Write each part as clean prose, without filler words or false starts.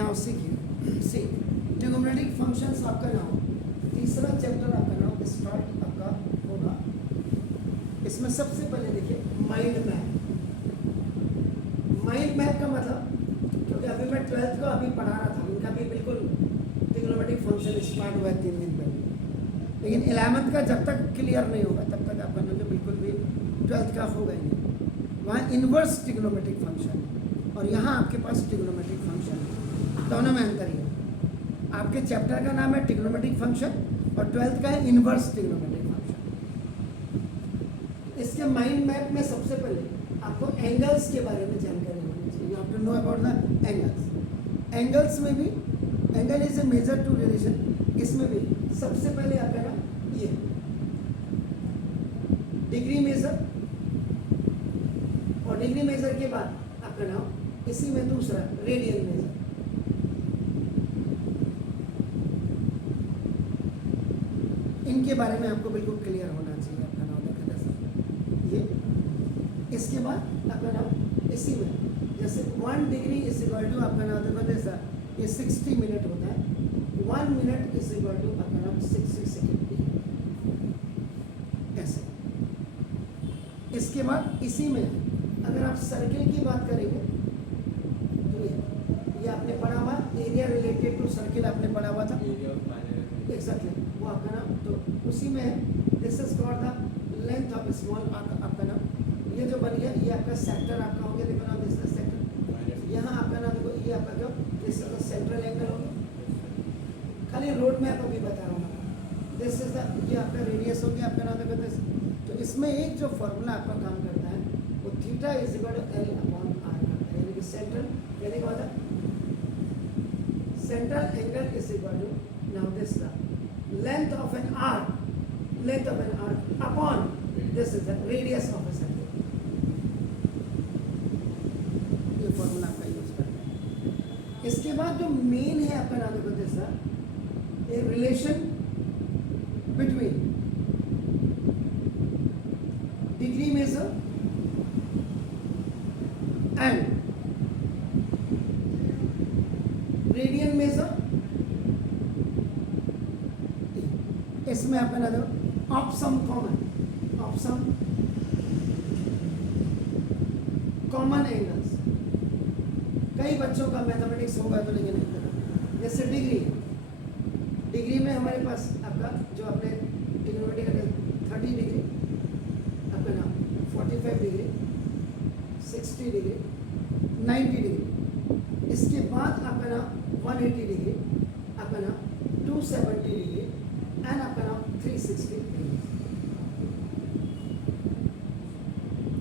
Now सीखिए सी trigonometric functions आपका now तीसरा चैप्टर आपका नाउ स्टार्ट आपका होगा। इसमें सबसे पहले देखिए माइंड मैप। माइंड मैप का मतलब, क्योंकि अभी मैं 12th को अभी पढ़ा रहा था, उनका भी बिल्कुल ट्रिग्नोमेट्रिक फंक्शन स्टार्ट हुआ है 3 दिन पहले, लेकिन 11th का जब तक क्लियर नहीं होगा तब तक आपका नॉलेज बिल्कुल भी 12th का होगा ही नहीं। वहाँ इन्वर्स ट्रिग्नोमेट्रिक फंक्शन है और यहाँ आपके पास ट्रिग्नोमेट्रिक फंक्शन है, दोनों में अंतर है। आपके चैप्टर का नाम है ट्रिग्नोमेट्रिक फंक्शन और 12th का है इन्वर्स ट्रिग्नोमेट्रिक फंक्शन। इसके माइंड मैप में सबसे पहले आपको एंगल्स के बारे में जानकारी होनी चाहिए। You have to know about the angles. Angles में भी angle is a measure to relation. इसमें भी सबसे पहले आपका नाम ये डिग्री मेजर, और डिग्री मेजर के बाद आपका नाम इसी में दूसरा रेडियन मेजर। इनके बारे में आपको बिल्कुल क्लियर होना चाहिए। आपका नाम देखा जैसे ये, इसके बाद आपका नाम इसी में जैसे 1 डिग्री इज इक्वल टू आपका नाम देखो जैसा ये 60 मिनट होता है, 1 मिनट इज इक्वल टू आपका नाम 60 सेकेंड ऐसे। इसके बाद इसी में अगर आप सर्किल की बात करेंगे तो ये आपने पढ़ा हुआ एरिया रिलेटेड टू सर्किल आपने पढ़ा हुआ था एग्जैक्टली वो आपका नाम, तो उसी में this is called the length of small आपका नाम। ये जो बन गया ये आपका सेक्टर आपका हो गया, देखो ना दिस इज सेक्टर। यहाँ आपका नाम देखो ये आपका जो this is the central angle हो गया। खाली रोड मैप अभी बता रहा हूँ। दिस इज द ये आपका रेडियस हो गया आपका नाम देखो दिस। तो इसमें एक जो फॉर्मूला आपका काम करता है वो theta is equal to L upon R करता है, यानी कि सेंट्रल यानी क्या होता है central angle is equal to now this is the length of an arc upon this is the radius of a circle। ये फॉर्मूला आपका यूज करते हैं। इसके बाद जो मेन है आपका नाम देखो this a relation between degree measure and radian measure. इसमें आपका ना दो ऑप्शन कॉमन एंगल्स। कई बच्चों का मैथमेटिक्स होगा तो लेकिन नहीं पता। जैसे डिग्री में हमारे पास आपका जो अपने ट्रिग्नोमेट्रिक 30 डिग्री आपका नाम 45 डिग्री 60 डिग्री 90 डिग्री। इसके बाद आपका नाम 180 डिग्री आपका नाम 270 डिग्री एंड आपका नाम 360 डिग्री।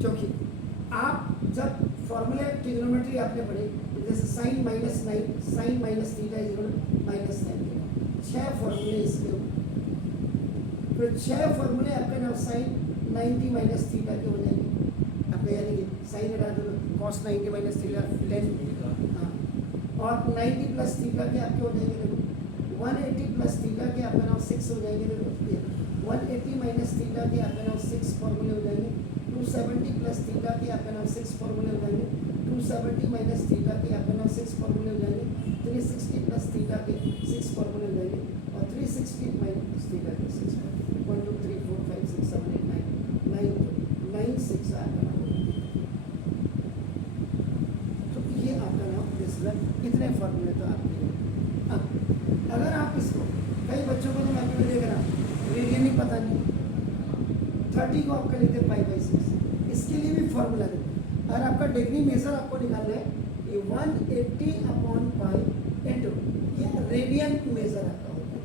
क्योंकि आप जब फॉर्मूले ट्रिग्नोमेट्री आपने पढ़ी जैसे sine minus theta is equal to minus 6 फॉर्मूले इसके फिर 6 फॉर्मूले आपके नाम साइन 90 माइनस थीटा के हो जाएंगे आपका, यानी कि साइन हटा दो कॉस 90 माइनस थीटा 10 और 90 प्लस थीटा के आपके हो जाएंगे देखो 180 प्लस थीटा के आपका नाम 6 हो जाएंगे देखो 180 माइनस थीटा के आपका नाम 6 फॉर्मूले हो जाएंगे। 270 प्लस थीटा के आपका नाम 6 फॉर्मूले हो जाएंगे। 270 माइनस थीटा के आपका नाम 6 फॉर्मूले हो जाएंगे। 360 प्लस थीटा के 6 फॉर्मूले हो जाएंगे और 360 माइनस थीटा के 6 1 2 3 4 5 6 7 8 9 6 आपका नाम। तो ये आपका नाम इतने फॉर्मूले तो आपके। अब अगर आप इसको कई बच्चों को तो मैं भी देख रहा रेडियन ही पता नहीं, 30 को आपका लेते π/6। इसके लिए भी फॉर्मूला देते। अगर आपका डिग्री मेजर आपको निकालना है ये 180 अपॉन पाई इंटू ये रेडियन मेजर आपका होता है।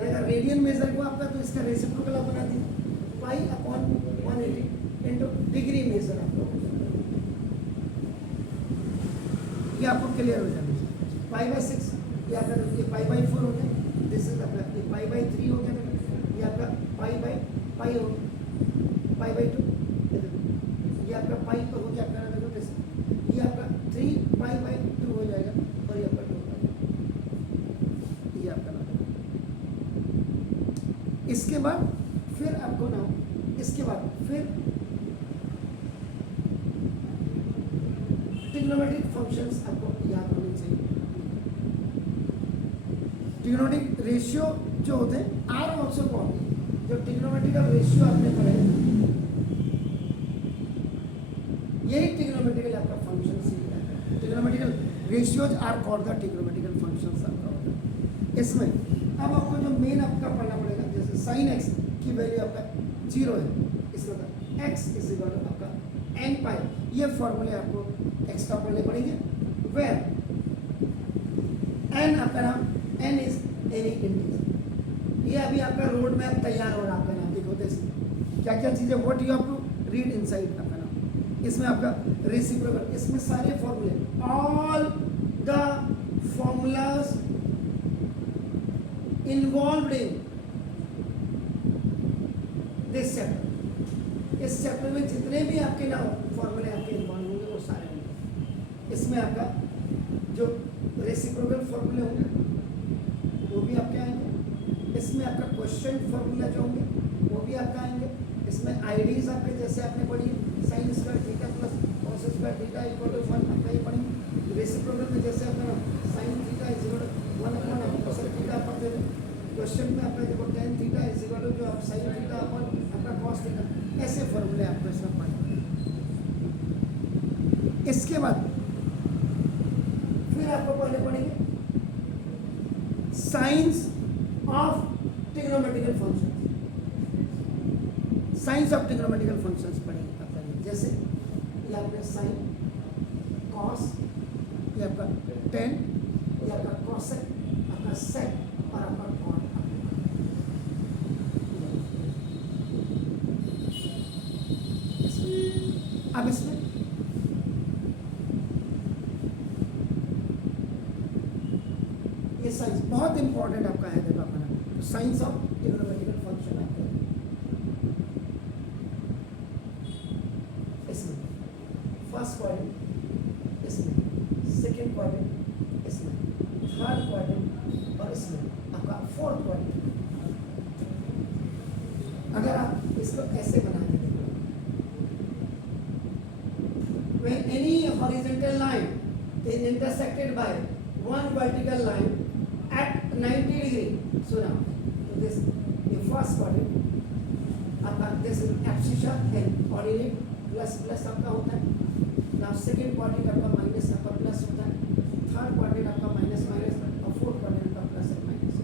अगर रेडियन मेजर को आपका तो इसका रेसिप्रोकल आप बना दीजिए pi upon 180 into degree measure आपका होता है। ये आपको क्लियर हो जाना चाहिए। π/6 या अगर ये π/4 हो गया, दिस इज आपका ये π/3 हो गया, ये आपका π/π हो गया, π/2 ये आपका पाई हो गया आपका देखो दिस ये आपका 3π/2 हो जाएगा और ये आपका 2π ये आपका नाम। इसके बाद फिर आपको नाम इसके बाद फिर ट्रिग्नोमेट्रिक फंक्शंस आपको याद होने चाहिए। ट्रिग्नोमेट्रिक रेशियो जो होते हैं आर ऑल्सो कॉल्ड, जो ट्रिग्नोमेट्रिकल रेशियो आपने पढ़े यही ट्रिग्नोमेट्रिकल आपका फंक्शन सीख रहा है। Trigonometrical ratios are called the trigonometrical functions आपका होता है। इसमें अब आपको जो मेन आपका पढ़ना पड़ेगा, जैसे साइन एक्स की वैल्यू आपका 0 है, इसका मतलब एक्स इज इक्वल टू आपका एन पाई, ये फॉर्मूले आपको एक्स्ट्रा पढ़ने पड़ेंगे। वेयर एन आपका नाम एन इज एनी इंटीजर, ये अभी आपका रोड मैप तैयार हो रहा है आपका नाम देखो जैसे क्या क्या चीज़ें what you have to read inside आपका नाम। इसमें आपका रेसिप्रोकल, इसमें सारे फॉर्मूले all the formulas involved in this chapter, इस चैप्टर में जितने भी आपके नाम फॉर्मूले आपके इन्वॉल्व होंगे वो सारे होंगे। इसमें आपका जो रेसिप्रोकल फॉर्मूले होंगे वो भी आपके आएंगे, इसमें आपका क्वेश्चन फॉर्मूला जो होंगे वो भी आपका आएंगे, इसमें आईडीज आपके जैसे आपने पढ़ी sine square theta plus cos square theta equal to 1 आपका ये पढ़ेंगे। रेसिप्रोकल में जैसे अपना sine theta is equal to 1 upon cos theta अपन दे, क्वेश्चन में आपका देखो tan theta is equal to जो आप साइन थीटा अपॉन आपका कॉस थीटा, ऐसे फॉर्मूले आपको इसमें पढ़ने। इसके बाद फिर आपको पढ़ने पड़ेंगे science of trigonometrical functions, science of trigonometrical functions पढ़ेंगे आपका, जैसे ये आपका साइन, कॉस, ये आपका tan, ये आपका कॉसेक, आपका सेक और आपका कॉट। अब इसमें ये साइंस बहुत इंपॉर्टेंट आपका है, देखो अपना साइंस ऑफ ट्रिग्नोमेट्रिकल फंक्शन आपका इसमें फर्स्ट क्वाड्रेंट, इसमें सेकंड क्वाड्रेंट, इसमें थर्ड क्वाड्रेंट और इसमें आपका फोर्थ क्वाड्रेंट। अगर आप इसको ऐसे बना के देखो, when any horizontal line is intersected by one vertical line at 90 degree, so now this the first quadrant आपका this is abscissa and ordinate plus plus आपका होता है। now second quadrant आपका माइनस आपका प्लस होता है, थर्ड क्वाड्रेंट आपका minus minus और फोर्थ क्वाड्रेंट का प्लस और माइनस।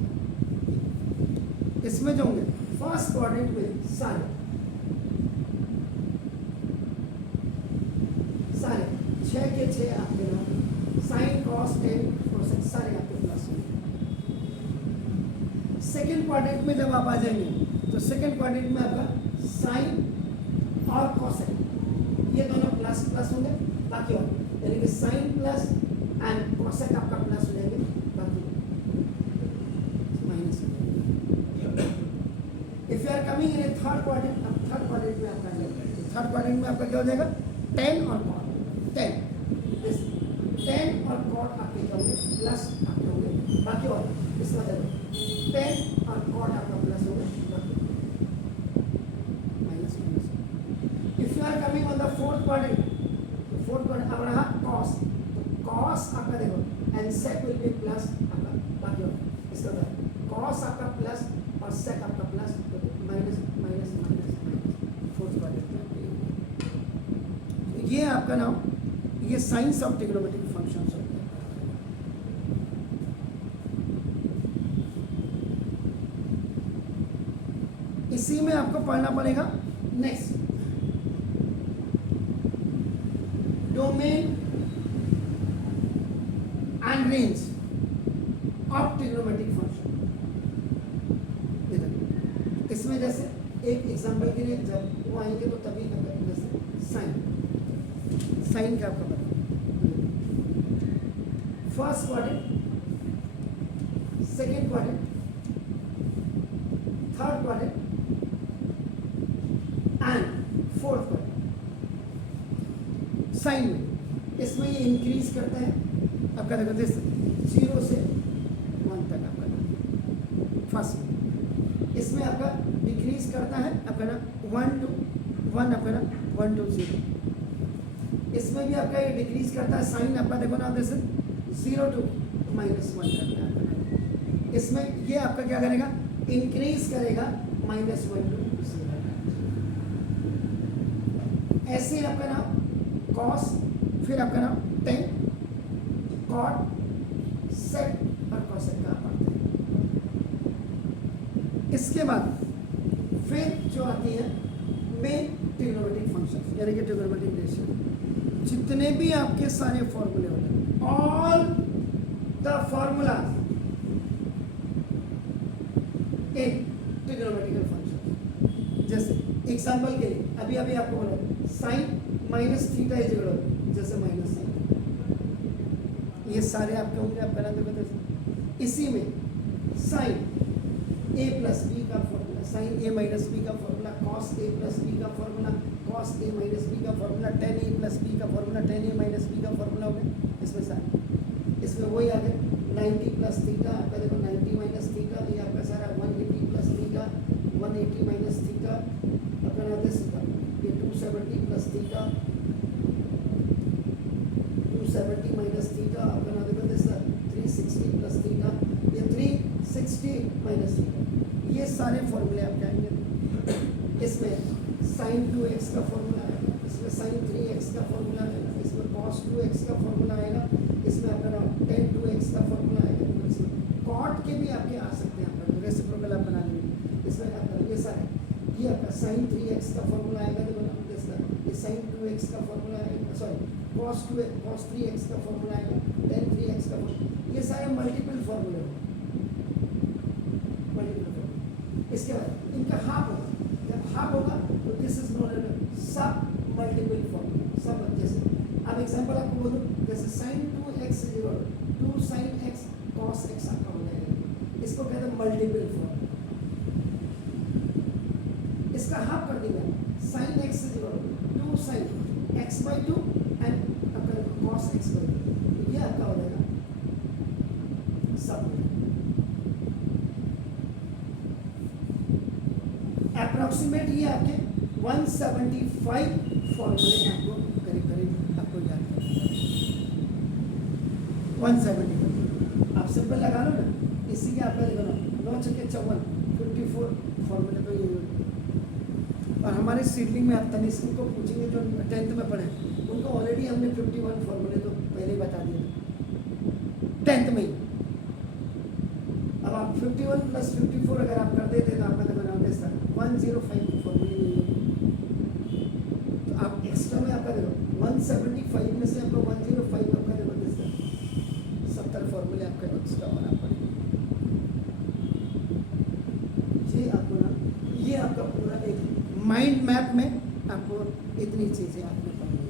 इसमें जो होंगे फर्स्ट क्वाड्रेंट में सारे सारे 6 के 6 आपके नाम साइन कॉस टेन कोसेक सारे आपके प्लस होंगे। सेकेंड क्वाड्रेंट में जब आप आ जाएंगे तो सेकेंड क्वाड्रेंट में आपका साइन और कॉसेक ये दोनों प्लस प्लस होंगे, बाकी और यानी कि साइन प्लस एंड कॉसेक आपका प्लस हो जाएंगे, बाकी minus. If you are coming in third quadrant, अब थर्ड क्वाड्रेंट में आपका थर्ड क्वाड्रेंट में आपका क्या हो जाएगा टेन और कॉट, टेन और कॉट आपके क्या होंगे प्लस आपके होंगे, बाकी और इसका देखो टेन और कॉट आपका प्लस होगा, minus minus. If you are coming on the fourth quadrant, fourth quadrant अब रहा कॉस, तो कॉस आपका देखो and sec will be plus आपका, बाकी और इसका देखो कॉस आपका प्लस और सेक आपका plus, minus minus minus minus fourth quadrant. ये आपका नाम ये साइंस ऑफ ट्रिग्नोमेट्रिक फंक्शंस होते हैं। इसी में आपको पढ़ना पड़ेगा next domain and range of trigonometric function. इसमें जैसे एक एग्जांपल के लिए जब वो आएंगे तो तभी जैसे साइन, साइन का आपका पता first quadrant, second quadrant, third quadrant and fourth quadrant. Sine में इसमें ये इंक्रीज करता है आपका देखो दिस 0 से 1 तक आपका फर्स्ट में, इसमें आपका डिक्रीज करता है आपका ना 1 to 1 आपका ना 1 to 0, इसमें भी आपका ये डिक्रीज करता है साइन आपका देखो ना जैसे 0 to -1 करना है आपका। इसमें ये आपका क्या करेगा, इंक्रीज करेगा -1 टू 0। ऐसे ही आपका नाम कॉस, फिर आपका नाम टेन, कॉट, सेक और कॉसेक का आप पढ़ते हैं। इसके बाद फिर जो आती है मेन ट्रिग्नोमेट्रिक फंक्शन, यानी कि ट्रिग्नोमेट्रिक रेशियो। जितने भी आपके सारे फॉर्मूले होते हैं, all the formulas in trigonometrical function. जैसे एग्जांपल के लिए अभी आपको बोला sine minus theta is equal, जैसे माइनस साइन, ये सारे आपके होंगे, आप पहला देखो जैसे इसी में साइन a प्लस बी का formula, sine a minus b का formula, cos a plus b का formula, cos a minus b का formula, tan a plus b का formula, tan a minus b का फॉर्मूला हो गया। इसमें सारे, इसमें वही आ गया 90 प्लस थीटा, आपका देखो 90 माइनस थीटा, ये आपका सारा 180 प्लस थीटा, 180 माइनस थीटा, अपना आते सीधा ये 270 प्लस थीटा, 270 माइनस थीटा, अपना देखो दिस 360 प्लस थीटा, ये 360 माइनस थीटा। ये सारे फॉर्मूले आपके आएंगे। इसमें sin 2x का फॉर्मूला आएगा, इसमें sin 3x का फॉर्मूला आएगा, इसमें cos 2x का फॉर्मूला आएगा, इसमें आपका tan 2x का फॉर्मूला आएगा, इसमें cot के भी आपके आ सकते हैं, आपका रेसिप्रोकल आप बना लेंगे। इसमें आपका ये सारे, ये आपका sin 3x का फॉर्मूला आएगा, देखो ना ये sin 2x का फॉर्मूला आएगा, सॉरी cos 3x का फॉर्मूला आएगा, tan 3x का फॉर्मूला, ये सारे मल्टीपल फॉर्मूले होंगे। इसके बाद इनका हाफ होगा, जब हाफ होगा तो दिस इज नोन एज सब मल्टीपल फॉर्मूला। सब जैसे अब एग्जांपल आपको बोल दूं, जैसे sin 2x is equal to 2 sin x cos x आपका हो जाएगा, इसको कहते हैं मल्टीपल फॉर्मूला। इसका हाफ कर दिया, sin x is equal to 2 sin x/2 and आपका cos x/2, ये आपका हो जाएगा सब। अप्रॉक्सीमेट ये आपके 175 फॉर्मूले आपको करीब आपको याद करना है। 175 आप सिंपल लगा लो ना, इसी के आपका देखो ना 9 छक्के 54 54 फॉर्मूले तो ये। और हमारे सीडलिंग में आप तनिष्क को पूछेंगे जो 10th में पढ़े, उनको ऑलरेडी हमने 51 फॉर्मूले तो पहले ही बता दिए 10th में ही। अब आप 51 प्लस 54 अगर आप कर देते तो आपका देखो नाम देता 105 फॉर्मूले नहीं। तो आप एक्स्ट्रा में आपका देखो 175 में से आपको 105 आपका देखो देता 70 फॉर्मूले आपका एक्स्ट्रा होना पड़ेगा। ये आपको ना, ये आपका पूरा एक माइंड मैप में आपको इतनी चीज़ें आपने पढ़नी है।